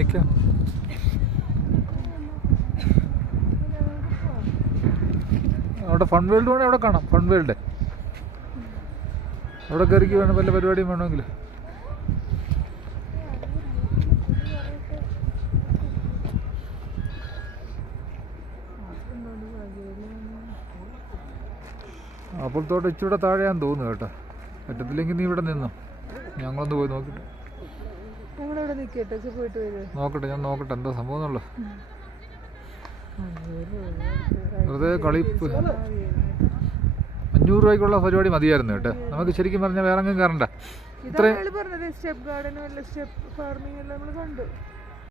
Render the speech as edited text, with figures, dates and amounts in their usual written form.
നിൽക്കാം. അവിടെ fun world വേണേൽ അവിടെ കാണാം. ഫൺ വേൾഡ് അവിടെ കയറിക്ക് വേണം, വല്ല പരിപാടിയും വേണമെങ്കിൽ. അപ്പോൾ തോട്ട് ഇച്ചിവിടെ താഴെയാന്ന് തോന്നുന്നു കേട്ടോ. പറ്റത്തില്ലെങ്കിൽ നീ ഇവിടെ നിന്നോ, ഞങ്ങളൊന്ന് പോയി നോക്കിട്ട് നോക്കട്ടെ. ഞാൻ നോക്കട്ടെ എന്താ സംഭവം എന്നുള്ളത്. വെറുതെ കളിപ്പ്. 500 രൂപയ്ക്കുള്ള പരിപാടി മതിയായിരുന്നു കേട്ടോ. നമുക്ക് ശരിക്കും പറഞ്ഞാൽ വേറെ എങ്ങും കയറണ്ട. ഇത്രയും